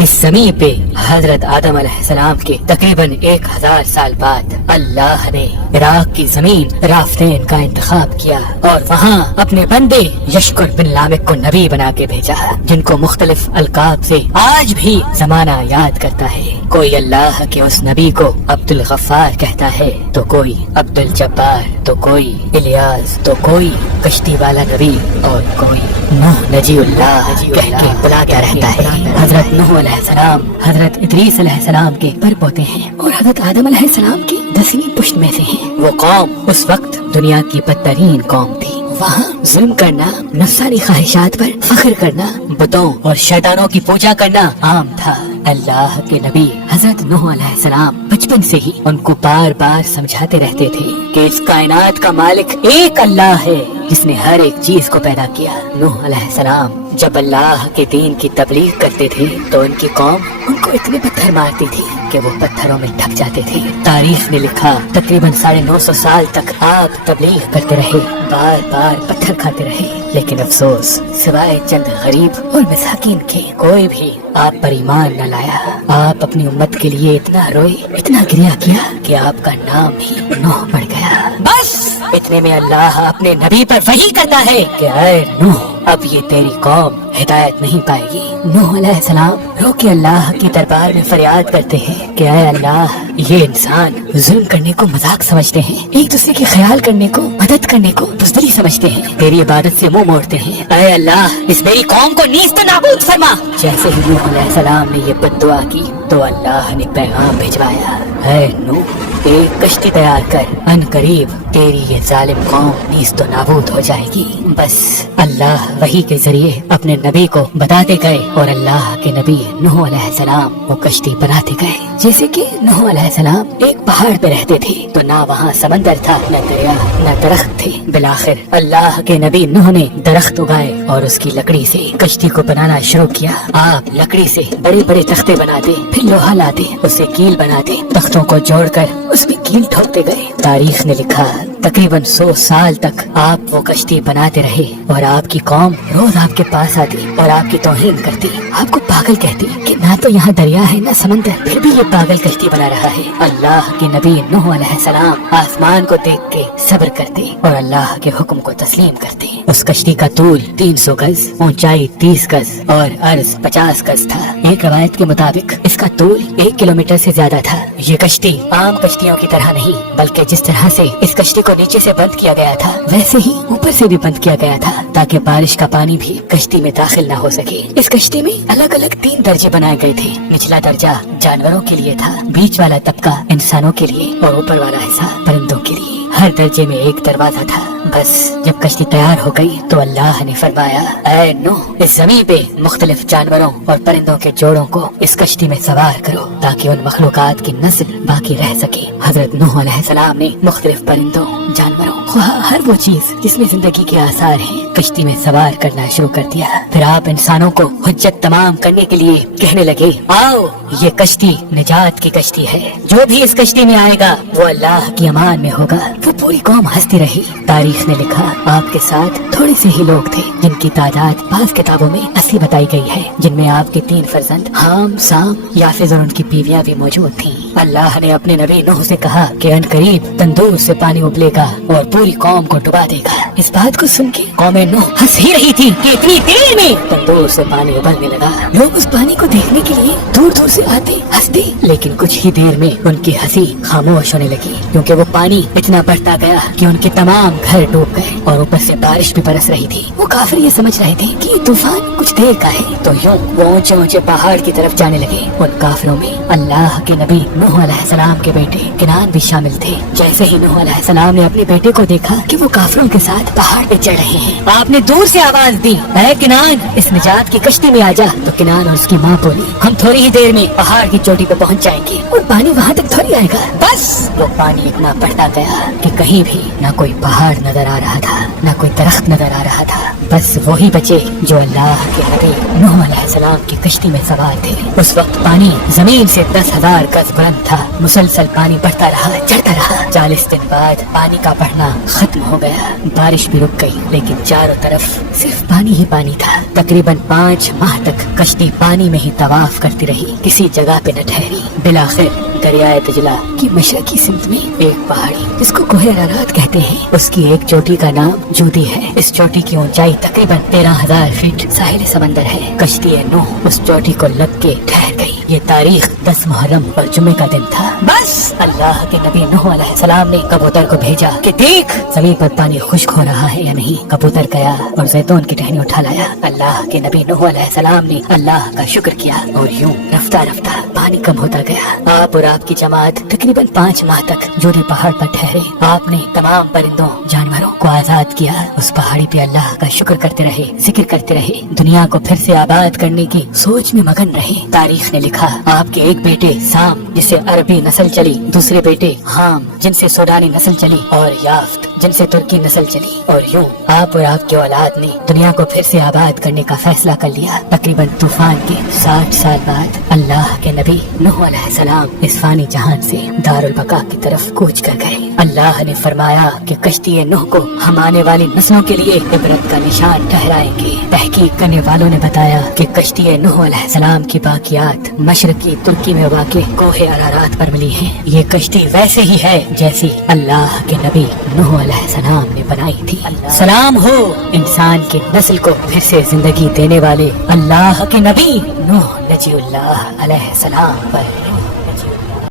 इस जमीन पे हजरत आदम अलैहिस्सलाम के तकरीबन 1000 साल बाद अल्लाह ने इराक की जमीन राफतेन का इंतखाब किया और वहाँ अपने बंदे यशकुर बिन लामिक को नबी बना के भेजा, जिनको मुख्तलिफ अलकाब से आज भी जमाना याद करता है। कोई अल्लाह के उस नबी को अब्दुल गफ्फार कहता है, तो कोई अब्दुल जब्बार, तो कोई इलियास, तो कोई कश्ती वाला नबी और कोई नूह नजीउल्लाह कह के बुलाता रहता है। हजरत नूह अलैहिस्सलाम हजरत इदरीस अलैहिस्सलाम के परपोते हैं और हजरत आदम अलैहिस्सलाम की 10वीं पुश्त में से हैं। वो कौम उस वक्त दुनिया की बदतरीन कौम थी। वहाँ जुल्म करना, नफ्सानी ख्वाहिशात पर फख्र करना, बुतों और शैतानों की पूजा करना आम था। अल्लाह के नबी हजरत नूह अलैहिस्सलाम बचपन से ही उनको बार बार समझाते रहते थे कि इस कायनात का मालिक एक अल्लाह है जिसने हर एक चीज को पैदा किया। नूह अलैहिस्सलाम जब अल्लाह के दीन की तबलीग करते थे तो उनकी कौम उनको इतने पत्थर मारती थी कि वो पत्थरों में ढक जाते थे। तारीख ने लिखा तकरीबन 950 साल तक आप तबलीग करते रहे, बार बार पत्थर खाते रहे, लेकिन अफसोस सिवाय चंद गरीब और मसाकीन के कोई भी आप पर ईमान न लाया। आप अपनी उम्मत के लिए इतना रोए, इतना गिरिया किया कि आपका नाम ही नूह पड़ गया। बस इतने में अल्लाह अपने नबी पर वही करता है कि ऐ नूह, अब ये तेरी कौम हिदायत नहीं पाएगी। नूह अलैहिस्सलाम रो के अल्लाह की दरबार में फरियाद करते हैं कि ऐ अल्लाह, ये इंसान जुल्म करने को मजाक समझते हैं, एक दूसरे के ख्याल करने को, मदद करने को बुज़दिली समझते हैं, तेरी इबादत से मुंह मोड़ते हैं। ऐ अल्लाह, इस मेरी कौम को नीस्त नाबूद फरमा। जैसे ही नूह अलैहिस्सलाम ने ये बद्दुआ की तो अल्लाह ने पैगाम भिजवाया, ऐ नूह, एक कश्ती तैयार कर, अन करीब तेरी ये जालिम कौम नीस्त नाबूद हो जाएगी। बस अल्लाह वही के जरिए अपने नबी को बताते गए और अल्लाह के नबी नूह अलैहिस्सलाम वो कश्ती बनाते गए। जैसे कि नूह अलैहिस्सलाम एक पहाड़ पे रहते थे तो ना वहाँ समंदर था, न दरिया, न दरख्त थे। बिलाखिर अल्लाह के नबी नूह ने दरख्त उगाए और उसकी लकड़ी से कश्ती को बनाना शुरू किया। आप लकड़ी से बड़े बड़े तख्ते बनाते, फिर लोहा लाते, उससे कील बनाते, तख्तों को जोड़कर उसमें कील ठोकते गए। तारीख ने लिखा तकरीबन 100 साल तक आप वो कश्ती बनाते रहे और आपकी कौम रोज आपके पास आती और आपकी तौहीन करती, आपको पागल कहती कि ना तो यहाँ दरिया है ना समंदर, फिर भी ये पागल कश्ती बना रहा है। अल्लाह के नबी नूह अलैहिस्सलाम आसमान को देख के सब्र करते और अल्लाह के हुक्म को तस्लीम करते। उस कश्ती का तूल 300 गज, ऊंचाई 30 गज और अर्ज 50 गज था। एक रवायत के मुताबिक इसका तूल 1 किलोमीटर से ज्यादा था। ये कश्ती आम कश्तियों की तरह नहीं, बल्कि जिस तरह से इस कश्ती को नीचे से बंद किया गया था वैसे ही ऊपर से भी बंद किया गया था ताकि बारिश का पानी भी कश्ती में दाखिल न हो सके। इस कश्ती में अलग अलग 3 दर्जे बनाए गए थे। निचला दर्जा जानवरों के लिए था, बीच वाला तबका इंसानों के लिए और ऊपर वाला हिस्सा परिंदों के लिए। हर दर्जे में एक दरवाजा था। बस जब कश्ती तैयार हो गई तो अल्लाह ने फरमाया, ऐ नूह, इस जमीन पे मुख्तलिफ जानवरों और परिंदों के जोड़ों को इस कश्ती में सवार करो ताकि उन मखलूकात की नस्ल बाकी रह सके। हजरत नूह अलैहिस्सलाम ने मुख्तलिफ परिंदों, जानवरों, हर वो चीज जिसमें जिंदगी के आसार हैं, कश्ती में सवार करना शुरू कर दिया। फिर आप इंसानों को हुज्जत तमाम करने के लिए कहने लगे, आओ, ये कश्ती निजात की कश्ती है, जो भी इस कश्ती में आएगा वो अल्लाह की अमान में होगा। वो पूरी कौम हंसती रही। तारीख ने लिखा आपके साथ थोड़े से ही लोग थे जिनकी तादाद बाज़ किताबों में 80 बताई गई है, जिनमें आपके 3 फर्जंद हाम, साम, याफिज और उनकी बीवियां भी मौजूद थीं। अल्लाह ने अपने नबी नूह से कहा कि अनकरीब तंदूर से पानी उबलेगा और पूरी कौम को डुबा देगा। इस बात को सुन के कौमे नूह हंस ही रही थी कि इतनी देर में तंदूर से पानी उबलने लगा। लोग उस पानी को देखने के लिए दूर दूर से आते, हंसते, लेकिन कुछ ही देर में उनकी हंसी खामोश होने लगी क्योंकि वो पानी इतना बढ़ता गया कि उनके तमाम घर डूब गए और ऊपर से बारिश भी बरस रही थी। वो काफिर ये समझ रहे थे कि तूफान कुछ देर का है, तो यूं वो ऊंचे ऊंचे पहाड़ की तरफ जाने लगे। उन काफिरों में अल्लाह के नबी नूह अलैहिस्सलाम के बेटे किनान भी शामिल थे। जैसे ही नूह अलैहिस्सलाम ने अपने बेटे को देखा कि वो काफिरों के साथ पहाड़ पे चढ़ रहे हैं, आपने दूर से आवाज दी, ऐ किनान, इस निजात की कश्ती में आजा। तो किनान और उसकी माँ बोली, हम थोड़ी ही देर में पहाड़ की चोटी पे पहुँच जाएंगे और पानी वहाँ तक थोड़ी आएगा। बस वो पानी इतना बढ़ता गया कि कहीं भी न कोई पहाड़ नजर आ रहा था, न कोई दरख्त नजर आ रहा था। बस वही बचे जो अल्लाह के नबी नूह अलैहिस्सलाम की कश्ती में सवार थे। उस वक्त पानी जमीन से 10,000 गज बुलंद था। मुसलसल पानी बढ़ता रहा, चढ़ता रहा। 40 दिन बाद पानी का बढ़ना खत्म हो गया, बारिश भी रुक गई, लेकिन चारों तरफ सिर्फ पानी ही पानी था। तकरीबन 5 माह तक कश्ती पानी में ही तवाफ करती रही, किसी जगह पे न ठहरी। बिलाखिर दरियाए दजला की मशरकी सिंध में एक पहाड़ी जिसको कोहे अरारात कहते हैं, उसकी एक चोटी का नाम जूदी है। इस चोटी की ऊंचाई तकरीबन 13,000 फीट साहिल समंदर है। कश्ती नूह उस चोटी को लग के ठहर गई। ये तारीख 10 मुहर्रम और जुम्मे का दिन था। बस अल्लाह के नबी नूह अलैहिस्सलाम ने कबूतर को भेजा कि देख जमीन पर पानी खुश्क हो रहा है या नहीं। कबूतर गया और जैतून की टहनी उठा लाया। अल्लाह के नबी नूह अलैहिस्सलाम ने अल्लाह का शुक्र किया और यूं रफ्ता रफ्ता पानी कम होता गया। आप और आपकी जमात तकरीबन 5 माह तक जूदी पहाड़ पर ठहरे। आपने तमाम परिंदों जानवरों को आजाद किया। उस पहाड़ी पे अल्लाह का शुक्र करते रहे, जिक्र करते रहे, दुनिया को फिर से आबाद करने की सोच में मगन रहे। तारीख ने लिखा आपके एक बेटे साम जिससे अरबी नस्ल चली, दूसरे बेटे हाम जिनसे सूडानी नस्ल चली, और याफ्त जिनसे तुर्की नस्ल चली, और यूं आप और आपके औलाद ने दुनिया को फिर से आबाद करने का फैसला कर लिया। तकरीबन तूफान के 60 साल बाद अल्लाह के नबी नूह अलैहिस्सलाम इस फानी जहान से दारुल बका की तरफ कूच कर गए। अल्लाह ने फरमाया कि कश्ती नूह को हम आने वाली नस्लों के लिए इबरत का निशान ठहराएंगे। तहकीक करने वालों ने बताया कि कश्ती नूह अलैहिस्सलाम की बाकियात मशरकी तुर्की में वाक़े कोहे अरारात पर मिली है। ये कश्ती वैसे ही है जैसी अल्लाह के नबी नूह अलैहिस्सलाम ने बनाई थी। सलाम हो इंसान की नस्ल को फिर से जिंदगी देने वाले अल्लाह के नबी नूह नजीउल्लाह अलैहिस्सलाम पर।